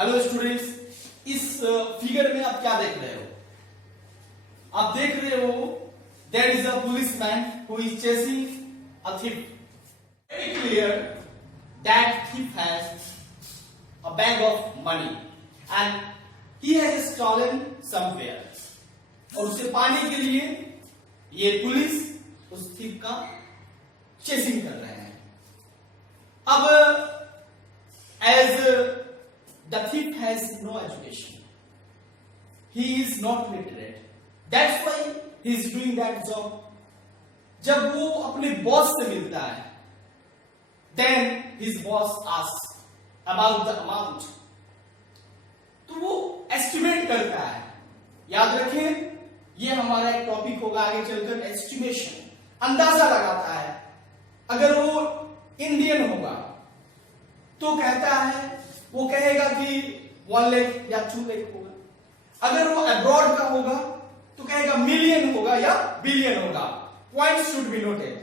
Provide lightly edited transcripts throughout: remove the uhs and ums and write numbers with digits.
Hello students, इस figure में आप क्या देख रहे हो? आप देख रहे हो there is a policeman who is chasing a thief. Very clear that thief has a bag of money and he has stolen somewhere. और उसे पाने के लिए ये पुलिस उस thief का चेसिंग कर रहे हैं. अब as the thief has no education, he is not literate, that's why he is doing that job. जब वो अपने बॉस से मिलता है, then his boss asks about the amount, तो वो एस्टिमेट करता है. याद रखें, ये हमारा एक टॉपिक होगा आगे चलकर, एस्टिमेशन. अंदाजा लगाता है. अगर वो इंडियन होगा तो कहता है, वो कहेगा कि 1 लाख या 2 लाख होगा. अगर वो अब्रॉड का होगा तो कहेगा मिलियन होगा या बिलियन होगा. Point should be noted.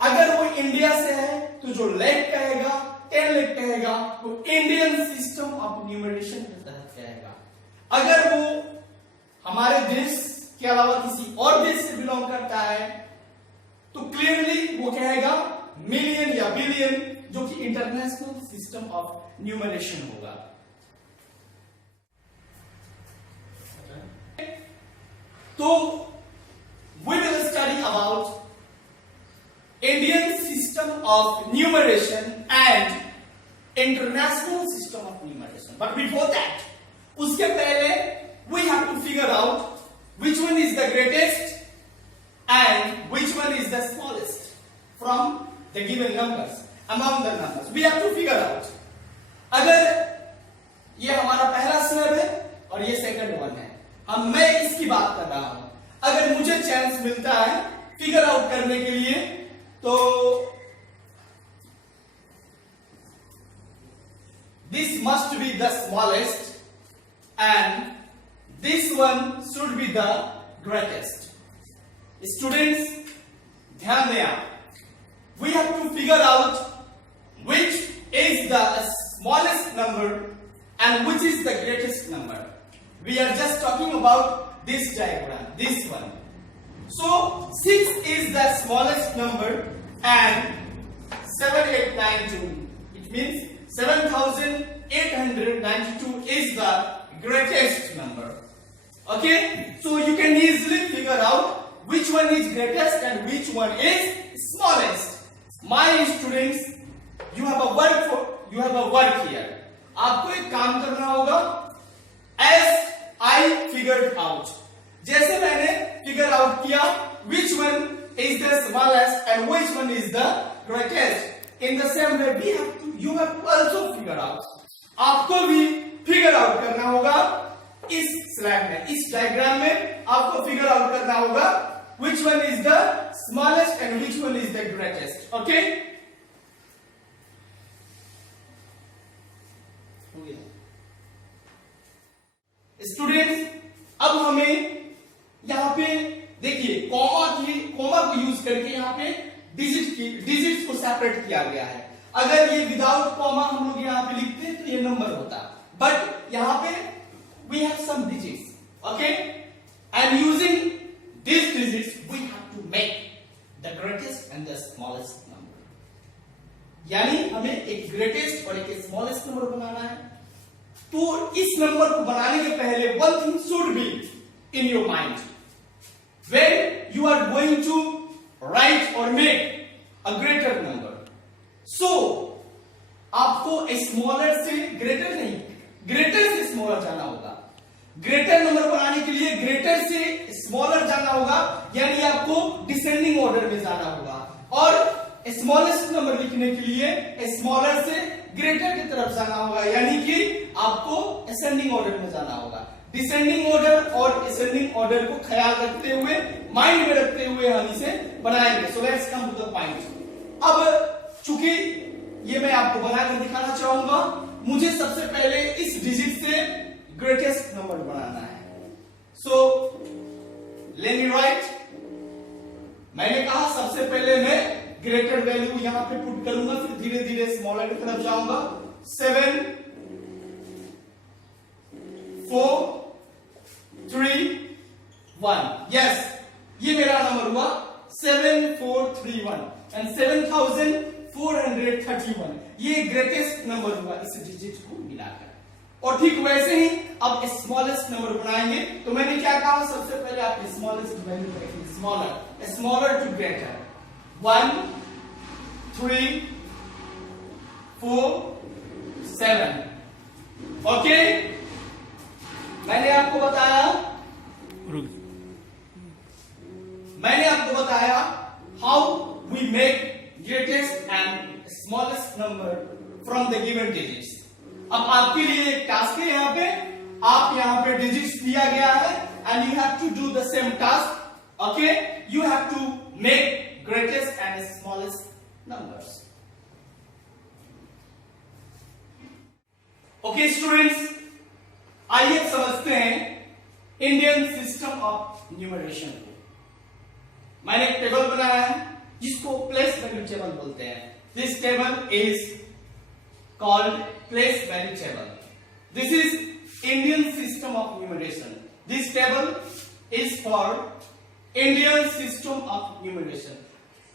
अगर वो इंडिया से है तो जो लाख कहेगा, 10 लाख कहेगा, वो इंडियन सिस्टम ऑफ न्यूमरेशन के तहत कहेगा. अगर वो हमारे देश के अलावा किसी और देश से बिलोंग करता है तो क्लियरली वो कहेगा मिलियन या बिलियन, जो कि इंटरनेशनल सिस्टम ऑफ न्यूमरेशन होगा. तो we will study about Indian system of numeration and international system of numeration. But before that, उसके पहले we have to figure out which one is the greatest and which one is the smallest from the given numbers. Among the numbers we have to figure out. अगर ये हमारा पहला slab है और ये second one है, मैं इसकी बात कर रहा हूं. अगर मुझे चांस मिलता है फिगर आउट करने के लिए तो this must be the smallest and this one should be the greatest. Students ध्यान दें आप. We have to figure out which is the smallest number and which is the greatest number. We are just talking about this diagram, this one. So 6 is the smallest number and 7892. It means 7892 is the greatest number. Okay? So you can easily figure out which one is greatest and which one is smallest. My students, you have a work here. आपको एक काम करना होगा. As I figured out, जैसे मैंने figure out किया which one is the smallest and which one is the greatest, in the same way you have to also figure out. आपको भी figure out करना होगा. इस स्लाइड में, इस डायग्राम में आपको figure out करना होगा which one is the smallest and which one is the greatest. Okay? Students, अब हमें यहां पे देखिए कॉमा को यूज करके यहां पे डिजिट्स को सेपरेट किया गया है. अगर ये विदाउट कॉमा हम लोग यहां पे लिखते तो ये नंबर होता, बट यहां पे we have some digits. Okay? And using these digits we have to make the greatest and the smallest number. यानी हमें एक greatest और एक smallest number बनाना है. तो इस नंबर को बनाने के पहले one thing should be in your mind. When you are going to write or make a greater number, so आपको smaller से greater नहीं, greater से smaller जाना होगा. ग्रेटर नंबर बनाने के लिए ग्रेटर से स्मॉलर जाना होगा, यानी आपको डिसेंडिंग ऑर्डर में जाना होगा. और स्मॉलेस्ट नंबर लिखने के लिए स्मॉलर से ग्रेटर की तरफ जाना होगा, यानी कि आपको असेंडिंग ऑर्डर में जाना होगा. डिसेंडिंग ऑर्डर और असेंडिंग ऑर्डर को ख्याल रखते हुए, माइंड में रखते हुए हम इसे बनाएंगे. So let's come to the point. अब चूंकि ये मैं आपको बनाकर दिखाना चाहूंगा, मुझे सबसे पहले इस डिजिट से ग्रेटेस्ट नंबर बनाना है. So let me right. मैंने कहा सबसे पहले मैं ग्रेटर वैल्यू यहां पे पुट करूंगा, फिर धीरे धीरे स्मॉलर की तरफ जाऊंगा. 7 4 3 1। यस, ये मेरा नंबर हुआ 7431 एंड 7431। ये ग्रेटेस्ट नंबर हुआ इस डिजिट को मिलाकर। और ठीक वैसे ही अब स्मॉलेस्ट नंबर बनाएंगे। तो मैंने क्या कहा, सबसे पहले आप स्मॉलेस्ट वैल्यू रखेंगे, स्मॉलर टू ग्रेटर। 1 3 4 7। ओके, मैंने आपको बताया how we make greatest and smallest number from the given digits. अब आपके लिए एक टास्क है, यहां पे डिजिट्स दिया गया है and you have to do the same task. Okay, you have to make greatest and smallest numbers. Okay students, आइए समझते हैं इंडियन सिस्टम ऑफ न्यूमरेशन को। मैंने एक टेबल बनाया है जिसको प्लेस वैल्यू टेबल बोलते हैं। This table is called place value table. This is Indian system of numeration. This table is for Indian system of numeration.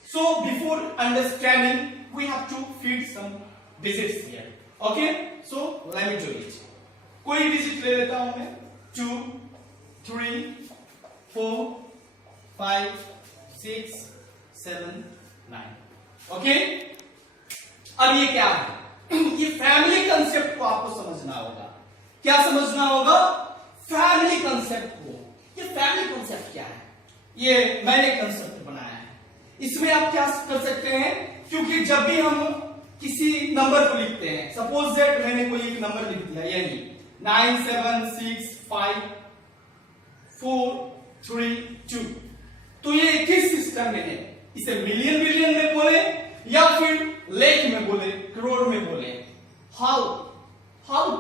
So before understanding, we have to feed some digits here. Okay? So let me do it. कोई digit ले लेता हूं मैं। 2 3 4 5 6 7 9। Okay, अब ये क्या है? ये फैमिली कंसेप्ट को आपको समझना होगा। क्या समझना होगा? फैमिली कंसेप्ट को। ये फैमिली कंसेप्ट क्या है? ये मैंने कंसेप्ट बनाया है। इसमें आप क्या कर सकते हैं, क्योंकि जब भी हम किसी नंबर को लिखते हैं, सपोज दैट मैंने कोई एक नंबर लिख दिया, यानी 9 7 6 5 4 3 2, तो ये किस सिस्टम में है? इसे मिलियन मिलियन में बोले या फिर लाख में बोले, करोड़ में बोले? How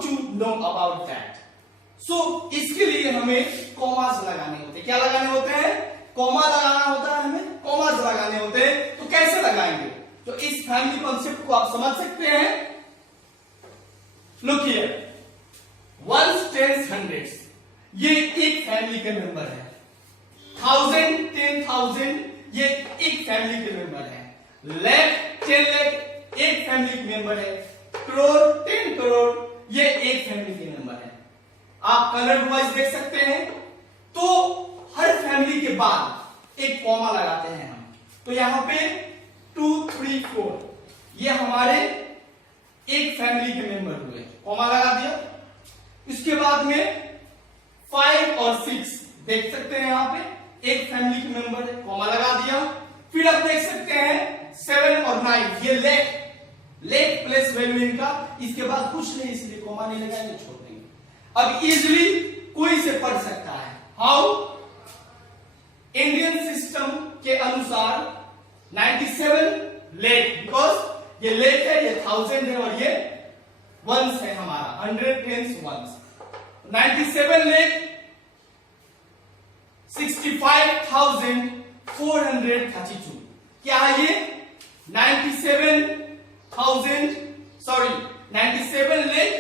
to know about that? So इसके लिए हमें कॉमास लगाने होते हैं। क्या लगाने होते हैं? कॉमा लगाना होता है, हमें कॉमास लगाने होते हैं। तो कैसे लगाएंगे? तो इस फैमिली कॉन्सेप्ट को आप समझ सकते हैं। Look here, ones, tens, hundreds, ये एक फैमिली के मेंबर है। 1000 10,000 ये एक फैमिली के मेंबर है। लाख 10 लाख एक फैमिली के मेंबर है। करोड़ 10 करोड़ ये एक फैमिली के मेंबर है। आप कलर वाइज देख सकते हैं। तो हर फैमिली के बाद एक कॉमा लगाते हैं हम। तो यहां पे 2 3 4 ये हमारे एक फैमिली के मेंबर हुए, कॉमा लगा दिया। इसके बाद में 5 और 6 देख सकते हैं, यहां पे एक फैमिली के मेंबर है, कॉमा लगा दिया। फिर आप देख सकते हैं 7 और 9 ये लेक प्लेस वैल्यू इनका। इसके बाद कुछ नहीं, इसलिए कॉमा नहीं लगाएंगे, छोड़ देंगे। अब इजिली कोई से पढ़ सकता है। हाउ? इंडियन सिस्टम के अनुसार 97 लेक, बिकॉज ये लेक है, ये 1000 है और ये वंस है हमारा, 100 10s वंस। 97 लेक 65,432। क्या है ये? 97 लाख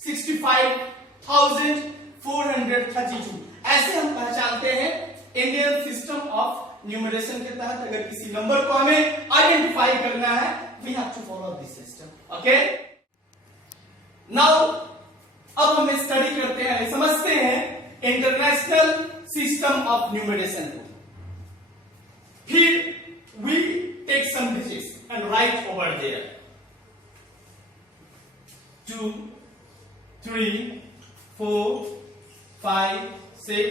65,432। ऐसे हम पहचानते हैं इंडियन सिस्टम ऑफ न्यूमरेशन के तहत। अगर किसी नंबर को हमें आइडेंटिफाई करना है, we have to follow this system. Okay, now अब हम स्टडी करते हैं, समझते हैं इंटरनेशनल सिस्टम ऑफ न्यूमरेशन को। फिर we take some digits and write over there. 2 3 4 5 6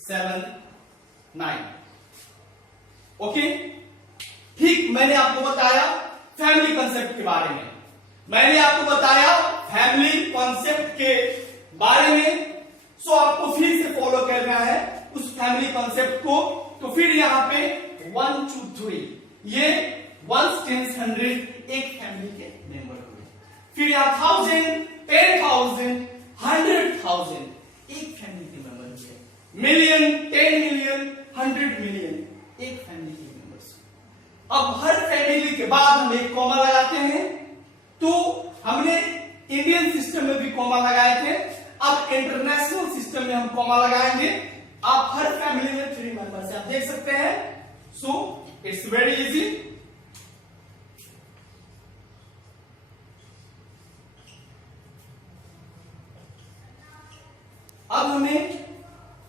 7 9। Okay, ठीक मैंने आपको बताया फैमिली कॉन्सेप्ट के बारे में। मैंने आपको बताया फैमिली कॉन्सेप्ट के बारे में। सो आपको फिर से फॉलो करना है उस फैमिली कॉन्सेप्ट को। तो फिर यहां पे 1 2 3 ये 1s 10s 100 एक फैमिली के मेंबर हुए। फिर यहां 1000 10,000 100,000 एक फैमिली के मेंबर हुए। मिलियन 10 मिलियन 100 मिलियन एक फैमिली के मेंबर्स। अब हर फैमिली के बाद हम एक कॉमा लगाते हैं। तो हमने इंडियन सिस्टम में भी कॉमा लगाए थे, अब इंटरनेशनल सिस्टम में हम कॉमा लगाएंगे। आप हर फैमिली में 3 मेंबर्स आप देख सकते हैं। सो इट्स वेरी इजी। अब हमें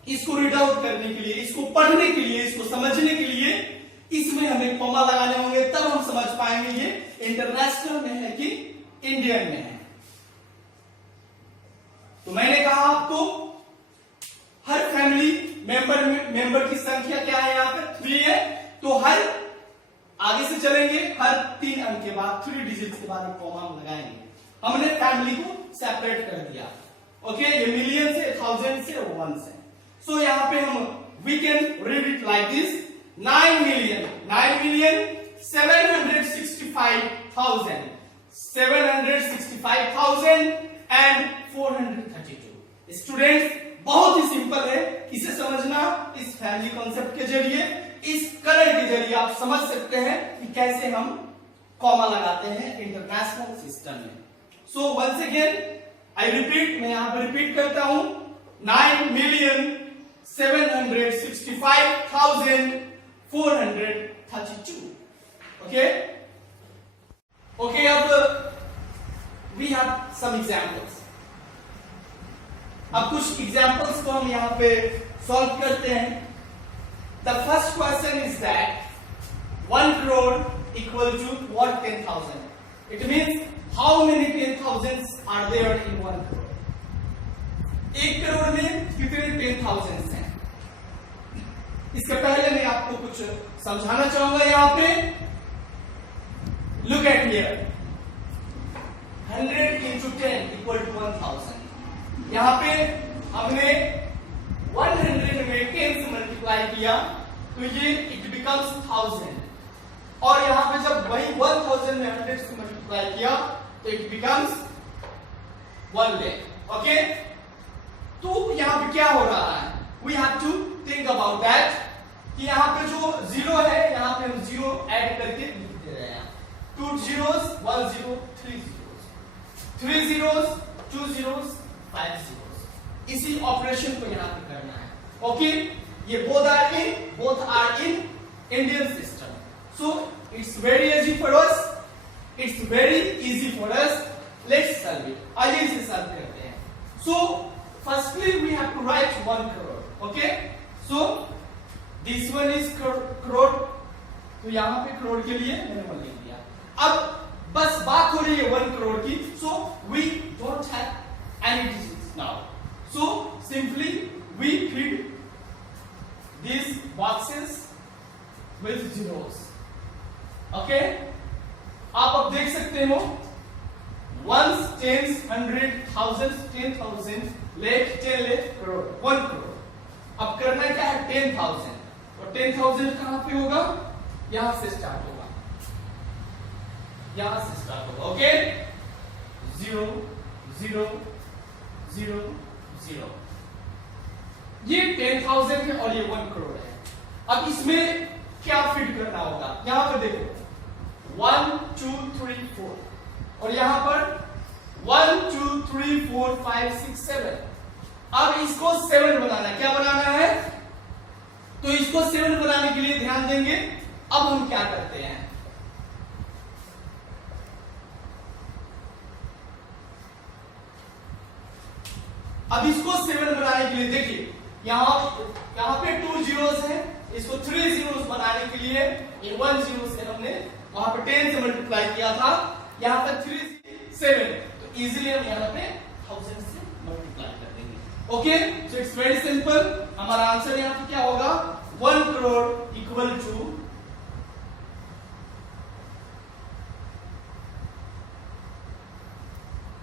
इसको रीड आउट करने के लिए, इसको पढ़ने के लिए, इसको समझने के लिए इसमें हमें कॉमा लगाने होंगे, तब हम समझ पाएंगे ये इंटरनेशनल में है कि इंडियन में है। तो मैंने कहा आपको हर फैमिली मेंबर की संख्या क्या है, यहां पे 3 है। तो हर आगे से चलेंगे, हर 3 अंक के बाद 3 डिजिट के बाद एक कॉमा हम लगाएंगे। हमने फैमिली को सेपरेट कर दिया। ओके, ये मिलियन से, 1000 से, 1 से। सो यहां पे हम we can read it like this, 9 million 765,000 and 432। Students बहुत ही सिंपल है, इसे समझना इस फैमिली कॉन्सेप्ट के जरिए, इस कलर के जरिए आप समझ सकते हैं कि कैसे हम कॉमा लगाते हैं इंटरनेशनल सिस्टम में। So once again I repeat, मैं यहां पर रिपीट करता हूं, 9,765,432। ओके, अब वी हैव सम एग्जांपल्स। अब कुछ एग्जांपल्स को हम यहां पे सॉल्व करते हैं। The first question is that 1 crore equal to what 10,000। It means how many 10,000s are there in 1 crore। 1 crore में कितने 10,000s हैं? इसके पहले मैं आपको कुछ समझाना चाहूंगा। यहां पे look at here, 100 into 10 equal to 1000। यहां पे हमने 100 में 10 से मल्टीप्लाई किया तो ये इट बिकम्स 1000, और यहां पे जब वही 1000 में 100 से मल्टीप्लाई किया तो इट बिकम्स 1 lakh। ओके, तो यहां पे क्या हो रहा है, we have to think about that कि यहां पे जो 0 है, यहां पे हम 0 ऐड करके लिख दे रहे हैं। 2 zeros 1 0 3 zeros 3 zeros 2 zeros 5 zeros। इसी ऑपरेशन को यहां पे करना है। ओके, ये both are in Indian system. So it's very easy for us, it's very easy for us. Let's solve it. आइए इसे सॉल्व करते हैं। So firstly we have to write 1 crore। Okay, so this one is crore, तो यहां पे करोड़ के लिए मैंने 1 लिख दिया। अब बस बात हो रही है 1 crore की। So we don't have any digits now, so simply we fill these boxes with zeros। ओके, आप अब देख सकते हो 1s 10s 100 thousands 10,000 lakh 10 lakh crore 1 crore। अब करना क्या है 10,000, और 10,000 कहां पे होगा, यहां से स्टार्ट होगा, यहां से स्टार्ट होगा। ओके, 0 0 0 0, ये 10,000 है और ये 1 crore है। अब इसमें क्या फिट करना होगा, यहां पर देखो 1 2 3 4, और यहां पर 1 2 3 4 5 6 7। अब इसको 7 बनाना है, क्या बनाना है, तो इसको 7 बनाने के लिए ध्यान देंगे। अब हम क्या करते हैं, अब इसको 7 बनाने के लिए देखिए, यहां पे 2 zeros है, इसको 3 zeros बनाने के लिए ये 1 0 से हमने वहां पे 10 से मल्टीप्लाई किया था, यहां पे 3 7, तो इजीली हम यहां पे 1000 से मल्टीप्लाई कर देंगे। Okay, so it's very simple. हमारा आंसर यहां पे क्या होगा, 1 crore इक्वल टू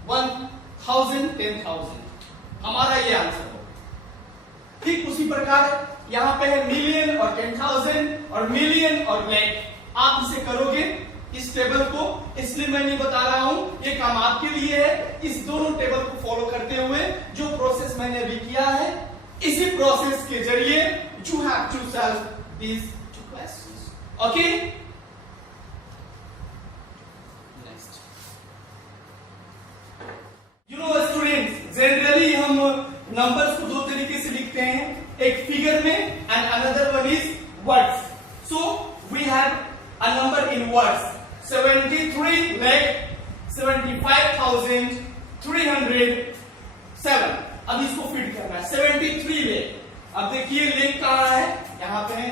1000 10,000, हमारा ये आंसर होगा। ठीक उसी प्रकार यहां पे है मिलियन और 10,000 और मिलियन और लैख। आप इसे करोगे इस टेबल को, इसलिए मैं नहीं बता रहा हूं, ये काम आपके लिए है। इस दोनों टेबल को फॉलो करते हुए जो प्रोसेस मैंने अभी किया है, इसी प्रोसेस के जरिए you have to solve these 2 questions। Okay, next, you know students, generally हम नंबर्स को दो तरीके से लिखते हैं, एक फिगर में and another one is words. So we have a number in words 73,75,307. अब इसको फिट करना है 73 लेख. अब देखिए लेख कहां है, यहां पे है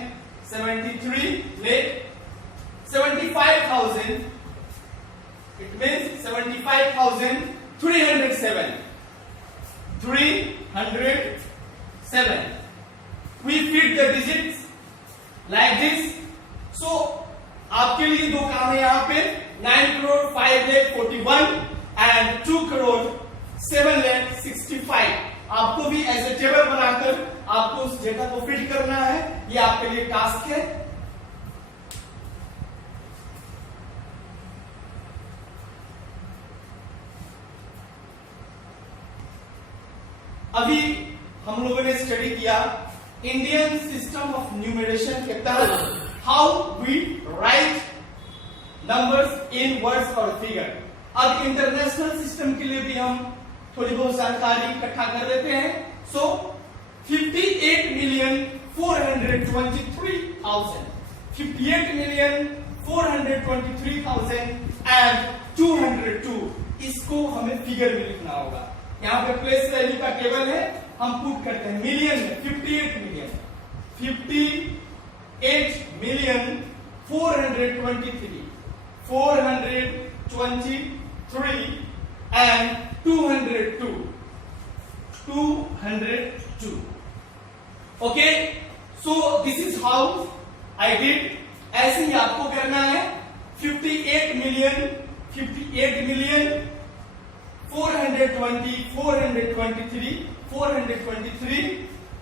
73 लेख 75,000. It means 75,307. 307. We fit the digits like this. So आपके लिए दो काम है यहाँ पे 9,05,41 and 2,07,65. आपको भी एज ए टेबल बनाकर आपको उस डेटा को फिट करना है, ये आपके लिए टास्क है. अभी हम लोगों ने स्टडी किया इंडियन सिस्टम ऑफ न्यूमरेशन के तहत how we write numbers in words और फिगर. अब इंटरनेशनल सिस्टम के लिए भी हम थोड़ी बहुत जानकारी इकट्ठा कर लेते हैं. सो 58,423,202 इसको हमें फिगर में लिखना होगा. यहाँ पे प्लेस वैल्यू का टेबल है, हम पुट करते हैं मिलियन में 58 million 423 and 202. Okay, so this is how I did. ऐसे ही आपको करना है 58 मिलियन 420 423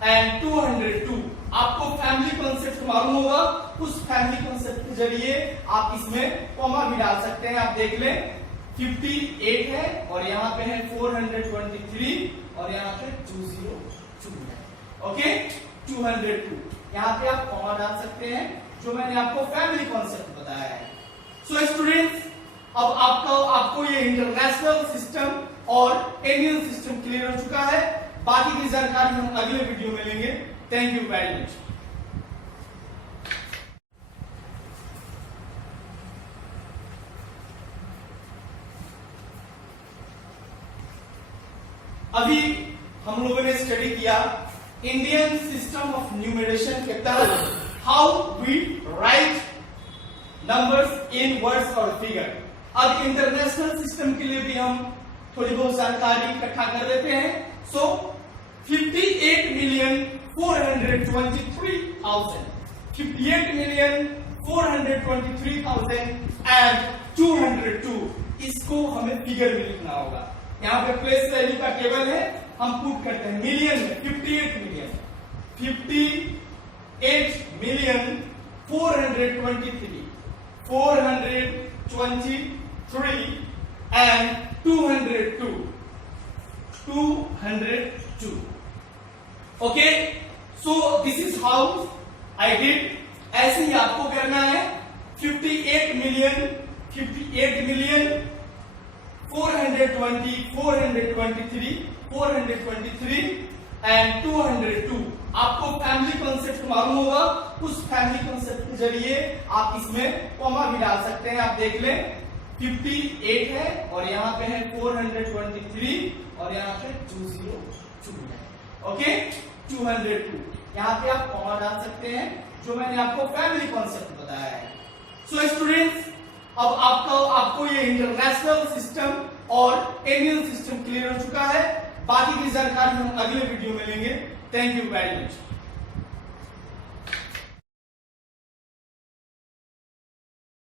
and 202. आपको फैमिली कॉन्सेप्ट मालूम होगा, उस फैमिली कॉन्सेप्ट के जरिए आप इसमें कॉमा भी डाल सकते हैं. आप देख लें 58 है और यहाँ पे है 423 और यहाँ पे 202 है. ओके 202 यहाँ पे आप कॉमा डाल सकते हैं, जो मैंने आपको फैमिली कॉन्सेप्ट बताया है. सो स्टूडेंट्स, अब आपको ये इंटरनेशनल सिस्टम और इंडियन सिस्टम क्लियर हो चुका है. बाकी की जानकारी हम अगले वीडियो में लेंगे. Thank you very much. अभी हम लोगों ने स्टडी किया इंडियन सिस्टम ऑफ न्यूमरेशन के तहत how we write numbers in words और फिगर. अब इंटरनेशनल सिस्टम के लिए भी हम थोड़ी बहुत जानकारी इकट्ठा कर लेते हैं. सो 58,423,202 इसको हमें फिगर में लिखना होगा. यहाँ पे प्लेस वैल्यू का टेबल है, हम पुट करते हैं मिलियन में 58 million 423 and 202. Okay, so this is how I did. ऐसे ही आपको करना है 58 मिलियन 420 423 and 202. आपको फैमिली कॉन्सेप्ट मालूम होगा, उस फैमिली कॉन्सेप्ट के जरिए आप इसमें कॉमा भी डाल सकते हैं. आप देख लें 58 है और यहाँ पे है 423 और यहाँ पे 202 है. ओके 202 यहाँ पे आप कॉमा डाल सकते हैं, जो मैंने आपको फैमिली कॉन्सेप्ट बताया है. सो स्टूडेंट्स, अब आपको ये इंटरनेशनल सिस्टम और इंडियन सिस्टम क्लियर हो चुका है. बाकी की जानकारी हम अगले वीडियो में लेंगे. Thank you very much.